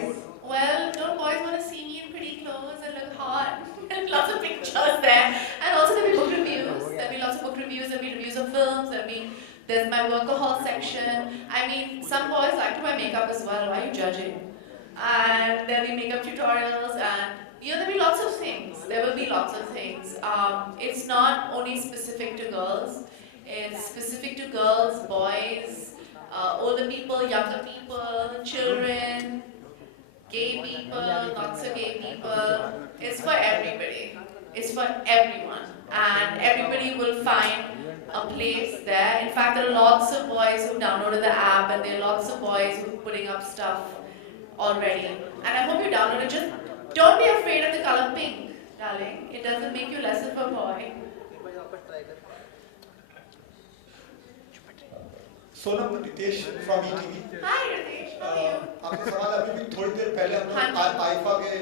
boys? Well, don't boys want to see me in pretty clothes and look hot? Lots of pictures there. And also there'll be book reviews. There'll be lots of book reviews, there'll be reviews of films, there's my workahol section. I mean, some boys like to wear makeup as well. Why are you judging? And there'll be makeup tutorials and there'll be lots of things. There will be lots of things. It's not only specific to girls. It's specific to girls, boys, older people, younger people, children, gay people, not so gay people. It's for everybody. It's for everyone. And everybody will find a place there. In fact, there are lots of boys who downloaded the app and there are lots of boys who are putting up stuff already. And I hope you download it. Just don't be afraid of the color pink, darling. It doesn't make you less of a boy. Sonam, Ritesh from ETV. Hi Ritesh, how are you? आपसे सवाल अभी भी थोड़ी देर पहले हम लोग IIFA के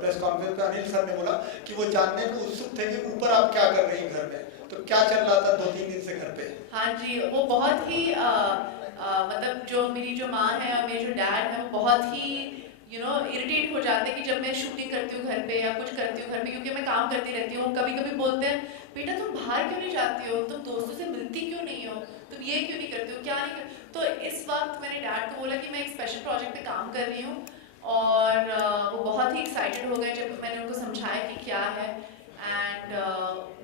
press conference में अनिल सर ने बोला कि वो जानने को उत्सुक थे कि ऊपर आप क्या कर रही हैं घर में, तो क्या चल रहा था 2-3 दिन से घर पे? हाँ जी, वो बहुत ही मतलब जो मेरी जो माँ है और मेरे जो डैड है वो बहुत ही इरिटेट हो जाते हैं कि जब मैं शूटिंग करती हूँ घर पे या कुछ करती हूँ घर पे, क्योंकि मैं काम करती रहती हूँ। कभी कभी बोलते हैं बेटा तुम बाहर क्यों नहीं जाती हो, तुम दोस्तों से मिलती क्यों नहीं हो, तुम ये क्यों नहीं करती हो, क्या नहीं कर। तो इस वक्त मैंने डैड को बोला कि मैं एक स्पेशल प्रोजेक्ट पे काम कर रही हूँ और वो बहुत ही एक्साइटेड हो गए जब मैंने उनको समझाया कि क्या है। एंड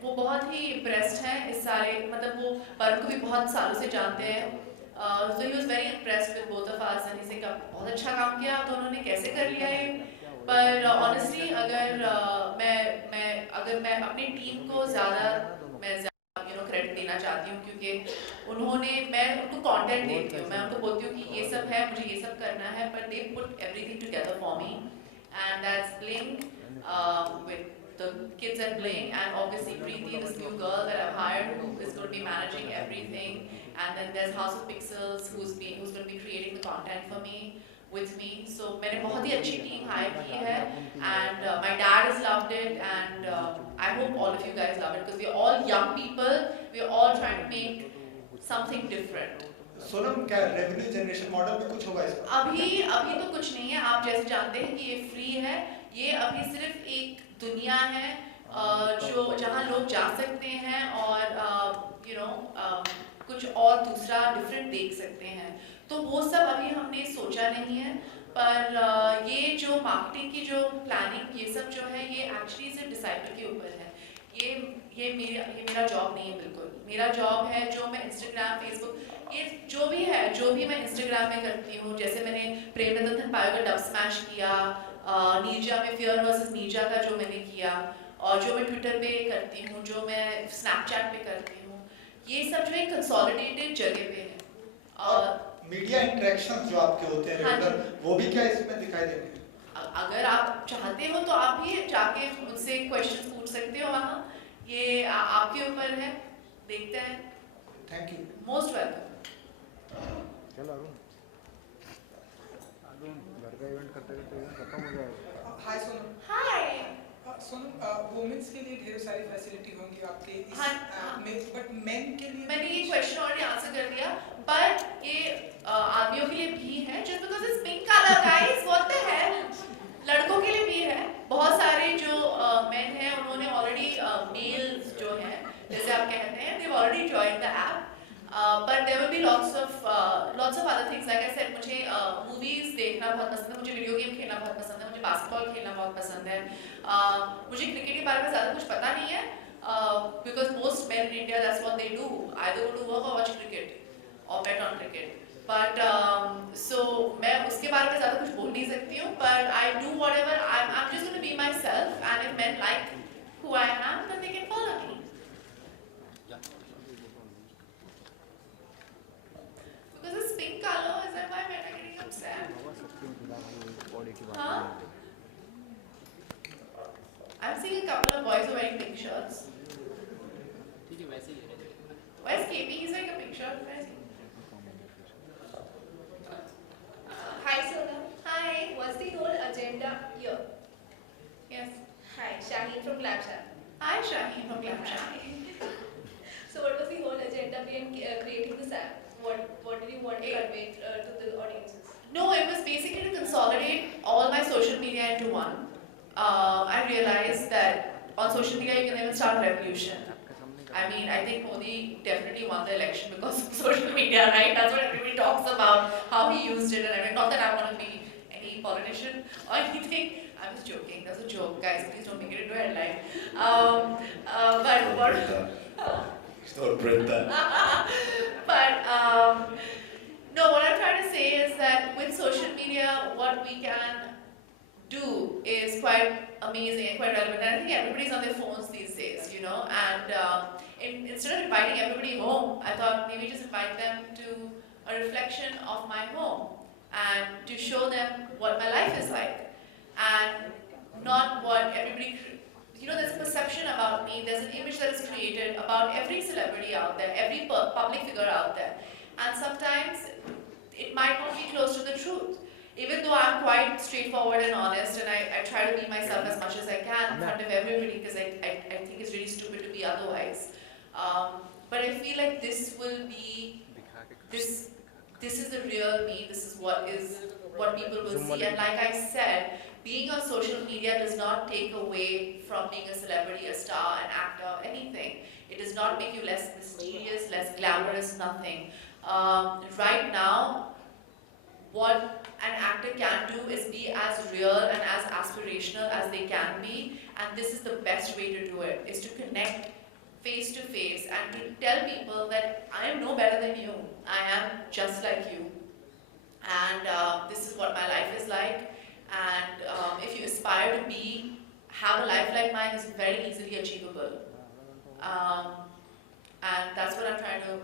वो बहुत ही इम्प्रेस्ड हैं इस सारे, मतलब वो वरुण को भी बहुत सालों से जानते हैं। So he was very impressed with both of us and he said बहुत अच्छा काम किया आप दोनों ने, कैसे कर लिया ये। पर ऑनेस्टली अगर मैं अपनी टीम को ज़्यादा क्रेडिट देना चाहती हूँ, क्योंकि मैं उनको कंटेंट देती हूँ, मैं उनको बोलती हूँ कि ये सब है, मुझे ये सब करना है, but they put everything together for me and that's Bling with the kids at Bling and obviously Preeti, this new girl that I've hired who is going to be managing everything, and then there's House of Pixels who's going to be creating the content for me with me. So मैंने बहुत ही अच्छी team hire की है and my dad has loved it and I hope all of you guys love it because we're all young people, we're all trying to make something different. Sonam, क्या revenue generation model में कुछ होगा इसमें? अभी तो कुछ नहीं है। आप जैसे जानते हैं कि ये फ्री है, ये अभी सिर्फ एक दुनिया है जो जहाँ लोग जा सकते हैं और कुछ और दूसरा डिफरेंट देख सकते हैं। तो वो सब अभी हमने सोचा नहीं है, पर ये जो मार्केटिंग की जो प्लानिंग ये सब जो है ये एक्चुअली सिर्फ डिसाइडर के ऊपर है। ये मेरा जॉब नहीं है बिल्कुल। मेरा जॉब है जो मैं इंस्टाग्राम, फेसबुक, ये जो भी मैं इंस्टाग्राम में करती हूँ, जैसे मैंने प्रेम रतन पायो का डब स्मैश किया, नीरजा में फियर वर्सेस नीरजा का जो मैंने किया, और जो मैं ट्विटर पे करती हूँ, जो मैं स्नैपचैट पे करती हूँ, ये सब जो है कंसोलिडेटेड जगह पे है। और मीडिया इंटरेक्शंस जो आपके होते हैं रेगुलर, वो भी क्या इसमें दिखाई देंगे? अगर आप चाहते हो तो आप भी जाके मुझसे क्वेश्चन पूछ सकते हो वहाँ, ये आपके ऊपर है, देखते हैं। Thank you, most welcome. चल अरुण घर का इवेंट करते करते इवेंट खत्म हो जाएगा। हाय सोनम। हाय सोनम, वुमेन्स के लिए ढेर सारी फैसिलिटी होंगी आपके इस ऐप में, बट मेन के लिए मैंने ये क्वेश्चन ऑलरेडी आंसर कर दिया, पर ये आदमियों के लिए भी है। Just because it's pink colour guys, what the hell. लड़कों के लिए भी है। बहुत सारे जो मेन हैं उन्होंने ऑलरेडी मेल्स जो हैं जैसे आप कहते हैं, they already joined the app, but there will be lots of other things. Like I said, मुझे movies देखना बहुत पसंद है, मुझे वीडियो गेम खेलना बहुत पसंद है, मुझे बास्केटबॉल खेलना बहुत पसंद है। मुझे क्रिकेट के बारे में ज़्यादा कुछ पता नहीं है, because most men in India that's what they do, either go to work or watch cricket or bet on cricket. But so मैं उसके बारे में ज़्यादा कुछ बोल नहीं सकती हूँ, but I do whatever. I'm just going to be myself, and if men like who I am, then they can follow me. Because it's pink color, is that why men are getting upset? Huh? I'm seeing a couple of boys who are wearing pink shirts. Where's KP? He's wearing a pink shirt. Where is he? Hi Sonam. Hi. What's the whole agenda here? Yes. Hi, Shaheen from Clapchat. Hi, Shaheen from Clapchat. So what was the whole agenda behind creating this app? What did you want to convey to the audiences? No, it was basically to consolidate all my social media into one. I realized that on social media you can even start a revolution. I mean, I think Modi definitely won the election because of social media, right? That's what everybody talks about, how he used it, and I mean, not that I want to be any politician or anything. I was joking. That's a joke, guys. Please don't make it into a headline. But what? Don't print that. But no, what I'm trying to say is that with social media, what we can do is quite amazing and quite relevant. And I think everybody's on their phones these days, you know. And instead of inviting everybody home, I thought maybe just invite them to a reflection of my home and to show them what my life is like, and not what everybody. You know, there's a perception about me. There's an image that is created about every celebrity out there, every public figure out there, and sometimes it might not be close to the truth. Even though I'm quite straightforward and honest, and I try to be myself as much as I can in front of everybody, because I think it's really stupid to be otherwise. But I feel like this will be, this is the real me, this is what people will see. And like I said, being on social media does not take away from being a celebrity, a star, an actor, anything. It does not make you less mysterious, less glamorous, nothing. Right now, what an actor can do is be as real and as aspirational as they can be, and this is the best way to do it, is to connect face to face and to tell people that I am no better than you, I am just like you, and this is what my life is like, and if you aspire to have a life like mine, is very easily achievable, and that's what I'm trying to,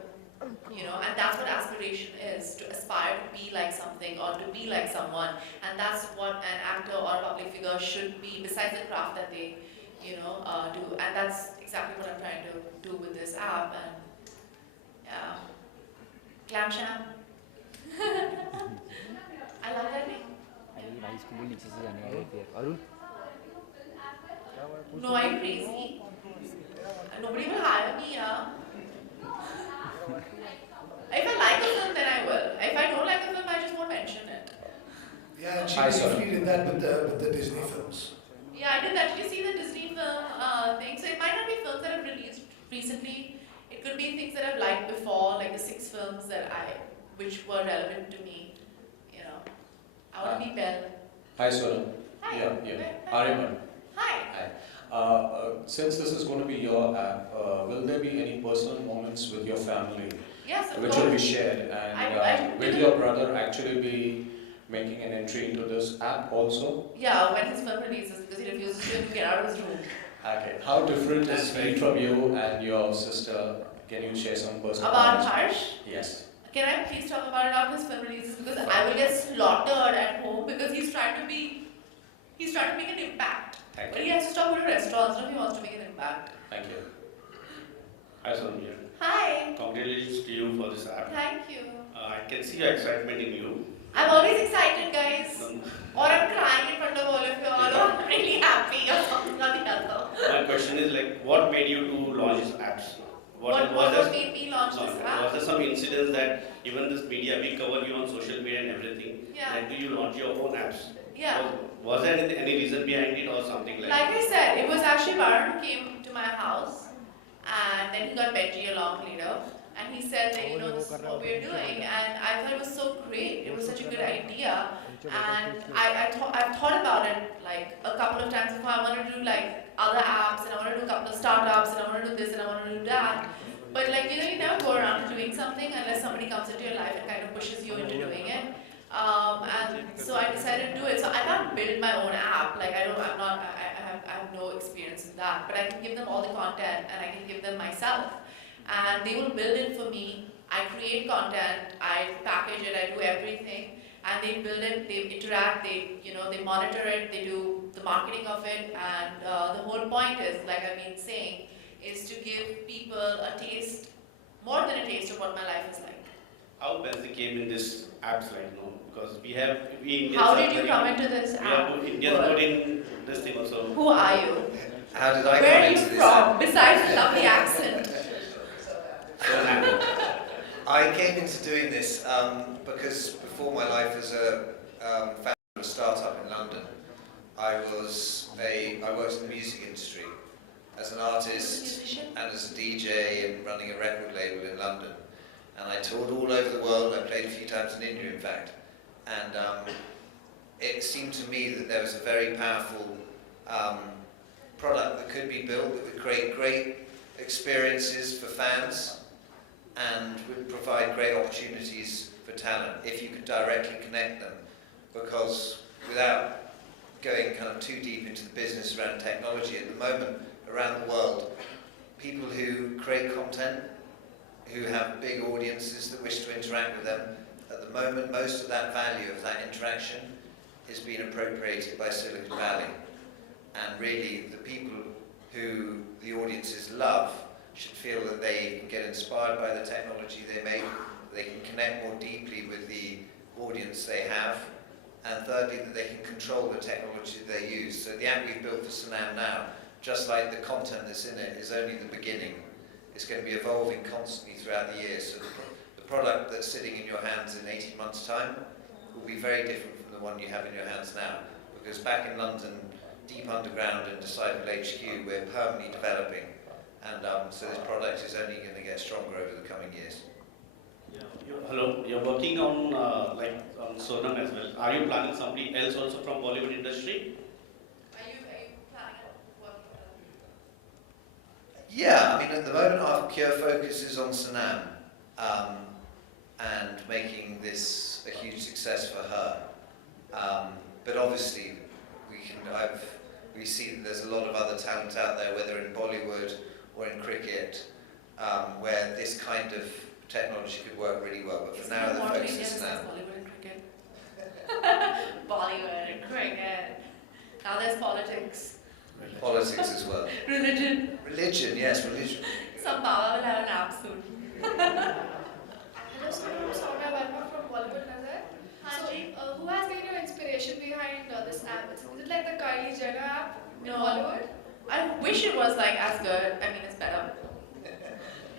you know, and that's what aspiration is, to aspire to be like something or to be like someone, and that's what an actor or public figure should be, besides the craft that they, you know, do, and that's exactly what I'm trying to do with this app, and yeah, Glam Sham. I love that name. भाई इसको बोल नीचे से जाने वाले थे Arun No, I'm crazy. Nobody will hire me, yeah. If I like a film, then I will. If I don't like a film, I just won't mention it. Yeah, and Hi, Sonam. she did that with the Disney films. Yeah, I did that. Did you see the Disney film thing? So it might not be films that I've released recently. It could be things that I've liked before, like the 6 films which were relevant to me. You know, I want to be Belle. Hi, Sonam. Hi. Yeah. Ariman. Hi. Hi. Since this is going to be your app, will there be any personal moments with your family Yes, of which course. will be shared? And I will your brother actually be making an entry into this app also? Yeah, when his film releases, because he refuses to get out of his room. Okay. How different is he from you and your sister? Can you share some personal About moments? Harsh? Yes. Can I please talk about it after his film releases? Because I will get slaughtered at home because he's trying to make an impact. Thank But you. he has to stop going to restaurants if he wants to make an impact. Thank you. Hi Sonam. Hi. Congratulations to you for this app. Thank you. I can see your excitement in you. I'm always excited, guys. Or I'm crying in front of all of you all, or I'm really happy or something or the other. My question is like, what made you to launch these apps? What was made me launch this app? Was there some incidents that even this media, we cover you on social media and everything, Yeah. like do you launch your own apps? Yeah. Was there any reason behind it or something like Like I said, it was actually Varun who came to my house, and then he got Benji along later, and he said that, you know, this is what we're doing, and I thought it was so great. It was such a good idea, and I've thought about it like a couple of times before. I want to do like other apps, and I want to do a couple of startups, and I want to do this, and I want to do that. But like, you know, you never go around doing something unless somebody comes into your life and kind of pushes you into doing it. And so I decided to do it. So I can't build my own app. Like I have no experience in that. But I can give them all the content, and I can give them myself, and they will build it for me. I create content, I package it, I do everything, and they build it. They interact. They monitor it. They do the marketing of it, and the whole point is, like I've been saying, is to give people a taste, more than a taste of what my life is like. how Benji came in this apps right now? Because we Indians How are did you very- come into this We are app? Indians world? put in this thing also. Who are you? How did I Where come are you into this? from? Besides the lovely accent. I came into doing this because before my life as a founder of running a record label in London. And I toured all over the world. I played a few times in India, in fact. And it seemed to me that there was a very powerful product that could be built that would create great experiences for fans and would provide great opportunities for talent if you could directly connect them. Because without going kind of too deep into the business around technology, at the moment around the world, people who create content, who have big audiences that wish to interact with them, at the moment most of that value of that interaction is being appropriated by Silicon Valley. And really the people who the audiences love should feel that they can get inspired by the technology they make, they can connect more deeply with the audience they have, and thirdly, that they can control the technology they use. So the app we've built for Sonam now, just like the content that's in it, is only the beginning. It's going to be evolving constantly throughout the year. So the product that's sitting in your hands in 18 months' time will be very different from the one you have in your hands now. Because back in London, deep underground in Disciple HQ, we're permanently developing. And so this product is only going to get stronger over the coming years. Hello, you're working on on Sonam as well. Are you planning somebody else also from Bollywood industry? Are you planning on working with them? Yeah, I mean, at the moment our pure focus is on Sonam and making this a huge success for her. But obviously, we see that there's a lot of other talent out there, whether in Bollywood or in cricket, where this kind of technology could work really well. But for now, the focus is Sonam. Bollywood and cricket. Bollywood and cricket. Now there's politics. Politics as well. Religion. Religion, yes, religion. Some Baba will have an app soon. Hello, Sonam. Soumya Verma from Bollywood Nazar. Hi, Ji. Who has been your inspiration behind this app? Is it like the Kylie Jenner app in No. Bollywood? I wish it was like as good. I mean, it's better.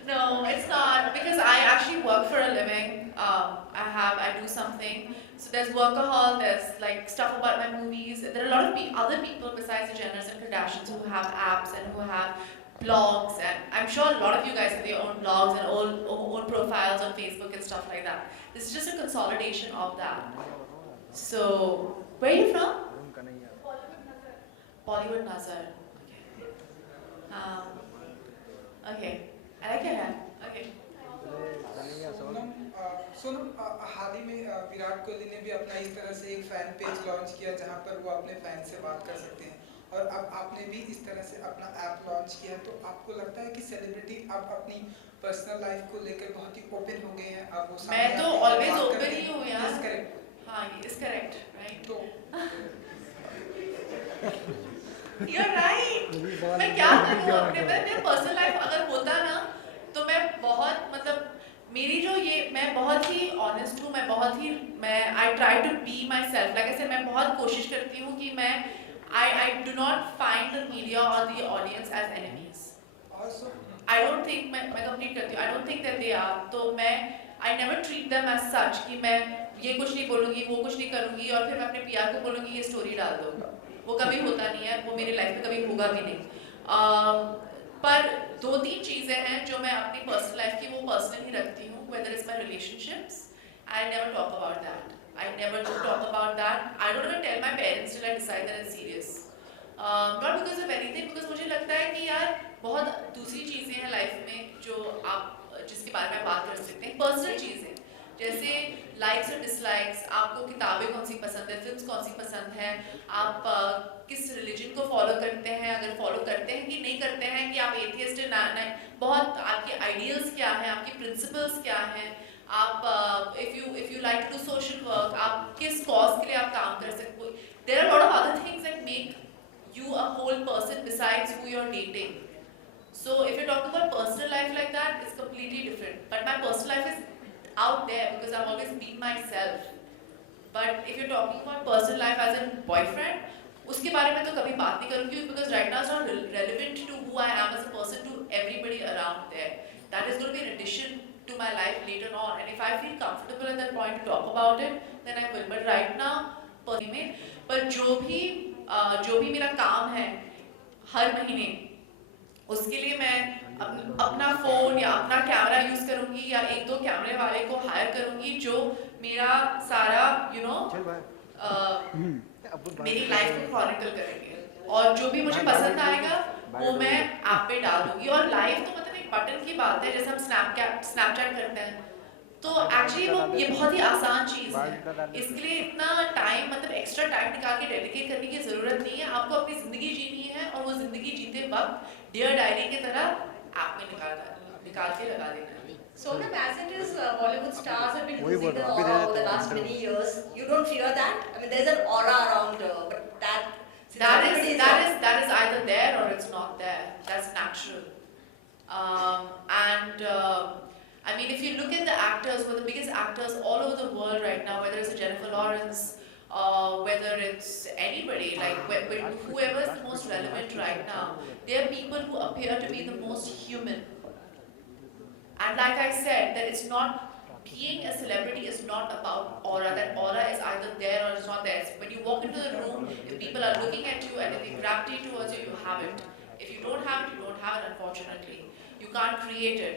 No, it's not, because I actually work for a living. I do something. So there's workahol, there's like stuff about my movies. There are a lot of other people besides the Jenners and Kardashians who have apps and who have blogs, and I'm sure a lot of you guys have your own blogs and own profiles on Facebook and stuff like that. This is just a consolidation of that. So, where are you from? Bollywood Nazar. Okay. Okay. I like your hair. Okay. Sonam, हाल ही में विराट कोहली ने भी अपना इस तरह से एक fan page launch किया जहां पर वो अपने फैन से बात कर सकते हैं, और अब आपने भी इस तरह से अपना ऐप लॉन्च किया, तो आपको लगता है कि सेलिब्रिटी अब अपनी पर्सनल लाइफ को लेकर बहुत ही ओपन हो गए हैं? अब वो मैं तो ऑलवेज ओपन ही हूँ यार। Yes, correct. हाँ, इज करेक्ट, राइट? तो You're right. मैं क्या करूँ अपने मेरा पर्सनल लाइफ अगर होता ना, तो मैं बहुत मतलब मेरी जो ये मैं बहुत ही ऑनेस्ट हूँ, मैं I try to be myself, like ऐसे मैं बहुत कोशिश करती हूँ कि मैं I do not find the media और the audience as enemies. I don't think मैं कंप्लीट करती हूँ, I don't think that they are, तो मैं I never treat them as such कि मैं ये कुछ नहीं बोलूँगी, वो कुछ नहीं करूँगी और फिर मैं अपने पीआर को बोलूँगी ये स्टोरी डाल दो. वो कभी होता नहीं है, वो मेरी लाइफ में कभी होगा भी नहीं. पर 2-3 चीज़ें हैं जो मैं अपनी पर्सनल लाइफ की वो पर्सनली रखती हूँ. Whether it's my relationships, I never talk about that. I never do talk about that. I don't even tell my parents till I decide that it's serious. Not because of anything, because मुझे लगता है कि यार बहुत दूसरी चीज़ें हैं life में जो आप जिसके बारे में बात कर सकते हैं, पर्सनल चीज़ें जैसे लाइक्स और डिसलाइक्स, आपको किताबें कौन सी पसंद है, फिल्म्स कौन सी पसंद है, आप किस रिलीजन को फॉलो करते हैं, अगर फॉलो करते हैं कि नहीं करते हैं, कि आप एथियस्ट हैं ना, बहुत आपके आइडियल्स क्या हैं, आपके प्रिंसिपल्स क्या हैं, आप if you like to do social work, आप किस कॉज के लिए आप काम कर सकते हो. There are lot of other things that make you a whole person besides who you are dating. So if you talk about personal life like that, it's completely different. But my personal life is out there because I've always been myself. But if you're talking about personal life as a boyfriend, उसके बारे में तो कभी बात नहीं करूँगी because right now it's not relevant to who I am as a person to everybody around there. That is going to be an addition to my life later on. And if I feel comfortable at that point to talk about it, then I will. But right now, personally में, पर जो भी मेरा काम है हर महीने उसके लिए मैं अपना फ़ोन या अपना कैमरा यूज़ करूँगी या एक दो कैमरे वाले को हायर करूँगी जो मेरा सारा मेरी लाइफ को क्रॉनिकल करेंगे, और जो भी मुझे पसंद आएगा वो मैं ऐप पे डाल दूँगी। और लाइव तो मतलब एक बटन की बात है, जैसे हम स्नैपचैट करते हैं, तो एक्चुअली वो ये बहुत ही आसान चीज़ है। इसके लिए इतना टाइम, मतलब एक्स्ट्रा टाइम निकाल के डेडिकेट करने की ज़रूरत नहीं है। आपको अपनी ज़िंदगी जीनी है और वो ज़िंदगी जीते वक्त डियर डायरी की तरह ऐप में निकाल के लगा देना है। Sonam, as it is, Bollywood stars have been losing their aura over the last many years. You don't fear that? I mean, there's an aura around, but since everybody That is either there or it's not there. That's natural. I mean, if you look at the actors, who are the biggest actors all over the world right now, whether it's Jennifer Lawrence, whether it's anybody, like whoever is the most relevant right now, they are people who appear to be the most human. And like I said, that it's not, being a celebrity is not about aura. That aura is either there or it's not there. When you walk into the room, if people are looking at you and if they gravitate towards you, you have it. If you don't have it, you don't have it, unfortunately. You can't create it.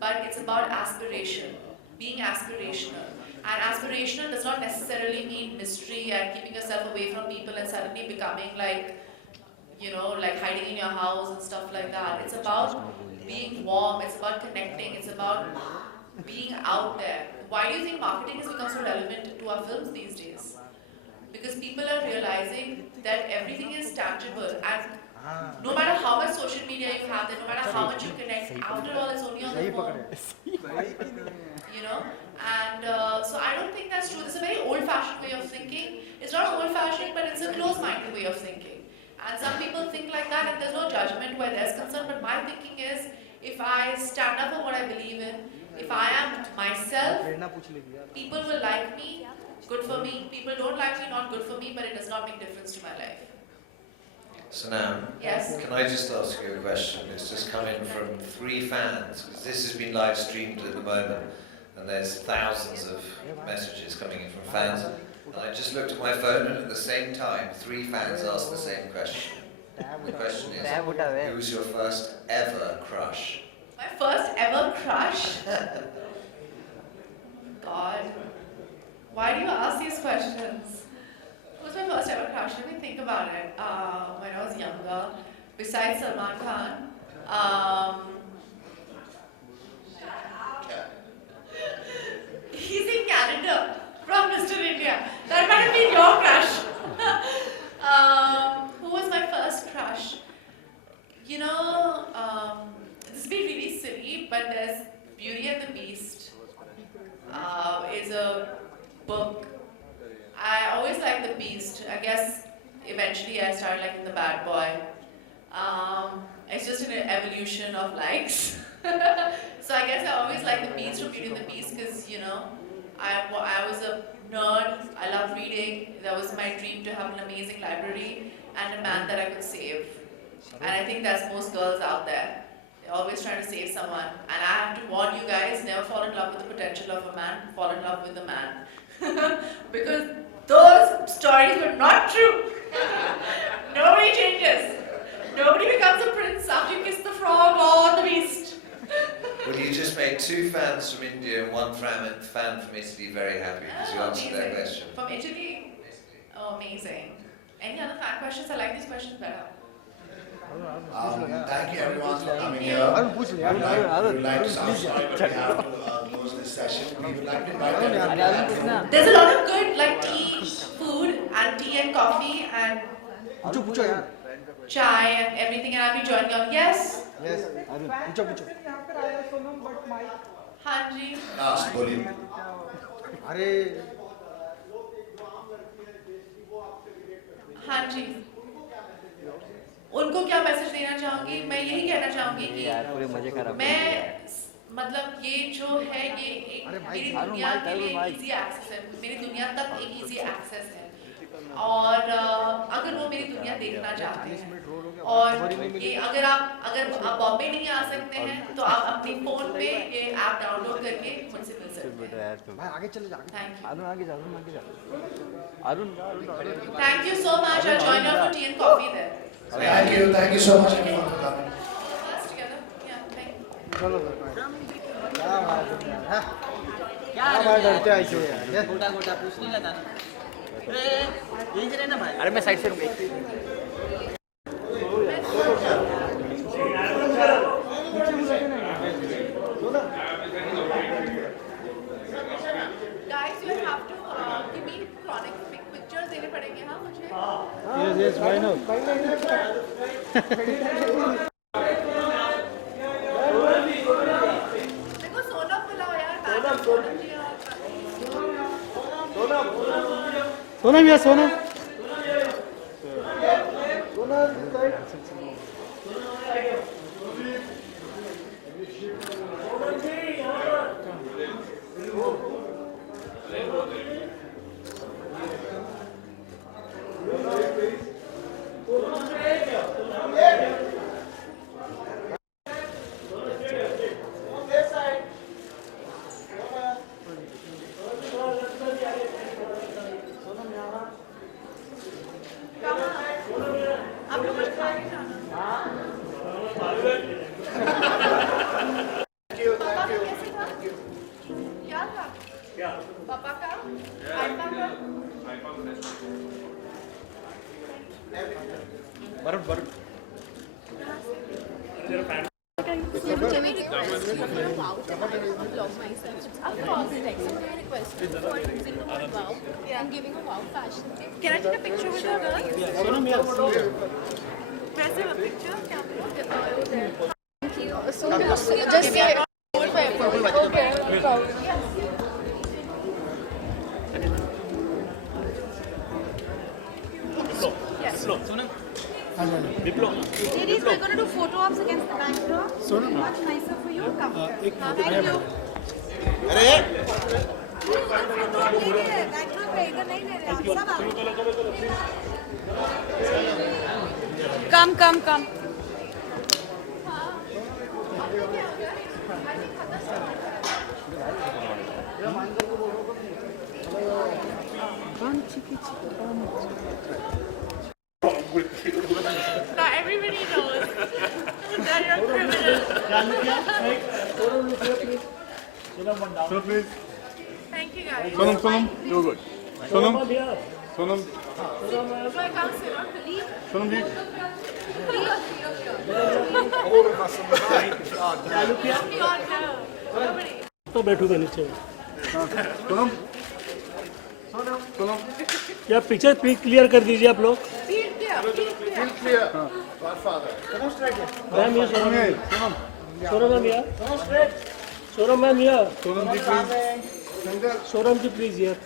But it's about aspiration, being aspirational. And aspirational does not necessarily mean mystery and keeping yourself away from people and suddenly becoming like, like hiding in your house and stuff like that. It's about being warm, it's about connecting, it's about being out there. Why do you think marketing has become so relevant to our films these days? Because people are realizing that everything is tangible, and no matter how much social media you have, no matter how much you connect, after all, it's only on the phone. And so I don't think that's true. This is a very old-fashioned way of thinking. It's not old-fashioned, but it's a close-minded way of thinking. And some people think like that, and there's no judgment where there's concern. But my thinking is, if I stand up for what I believe in, if I am myself, people will like me, good for me. People don't like me, not good for me, but it does not make difference to my life. Sonam, Yes. can I just ask you a question? It's just come in from 3 fans, because this has been live streamed at the moment, and there's thousands of messages coming in from fans. And I just looked at my phone, and at the same time, 3 fans asked the same question. The question is, who's your first ever crush? My first ever crush? God, why do you ask these questions? Who's my first ever crush? Let me think about it. When I was younger, besides Salman Khan, he's in Canada from Mr. India. That might have been your crush. Who was my first crush? This will be really silly, but there's Beauty and the Beast. Is a book. I always liked the Beast. I guess eventually I started liking the bad boy. It's just an evolution of likes. So I guess I always liked the Beast from Beauty and the Beast because, I was a nerd. I loved reading. That was my dream, to have an amazing library and a man that I could save. And I think that's most girls out there. They're always trying to save someone. And I have to warn you guys, never fall in love with the potential of a man. Fall in love with the man. Because those stories were not true. Nobody changes. Nobody becomes a prince after you kiss the frog or the beast. Well, you just made 2 fans from India and 1 fan from Italy very happy because you answered their question. From Italy? Oh, amazing. Any other fan questions? I like these questions better. Thank you everyone for coming here. We would like to sound sorry, but we have to close this session. We would like to invite everyone. There's a lot of good tea, food, and tea and coffee and chai and everything, and I'll be joining you. Yes? Yes, Arun. हाँ जी. Last, बोलिए. हाँ जी. उनको क्या message देना चाहूँगी? मैं यही कहना चाहूँगी कि मैं मतलब ये जो है ये एक मेरी दुनिया के लिए इजी एक्सेस है. मेरी दुनिया तक एक इजी एक्सेस है. और अगर वो मेरी दुनिया देखना चाहते हैं और ये अगर आप बॉम्बे नहीं आ सकते हैं तो आप अपनी फोन पे ये ऐप डाउनलोड करके मुझसे मिल सकते हैं. आगे चले जा. Arun Thank you so much. I'll join you for tea and coffee there. Thank you so much everyone for coming. चलो क्या हमारे डरते ऐसे यार गोटा गोटा पूछ नहीं लगा यहीं से रहना भाई अरे मैं साइड से रुक Guys, you have to give me chronic pictures देने पड़ेंगे हाँ मुझे. yes why not देखो सोनम बुलाओ यार. सोनम जी सोनम या सोनम आप लोग कुछ खा के जाना. पापा का कैसे था? याद था? पापा का? आइपा का? Can I request you for a wow tip? I will vlog myself. Of course, like, so can I request you for using the word wow and giving a wow fashion tip? Can I take a picture with you girls? Sonam या Where's the picture? Camera? Thank you. So just say hold my phone. Okay, no problem. Ladies, we're going to do photo ops against the backdrop. Sonam. Much nicer for you. Come. Thank you. Photo आप ले रहे हैं backdrop पे इधर नहीं ले रहे आप सब आओ कम कम कम Now everybody knows that you're criminal. Thank you guys. Sonam you're good Sonam Sonam So I can't sit on the leave. Sonam ji Nobody. तो बैठूंगा नीचे Sonam Sonam या पिक्चर क्लियर कर दीजिए आप लोग मैम ये सोनम मैम या सोनम मैम या Sonam ji please Sonam ji please यार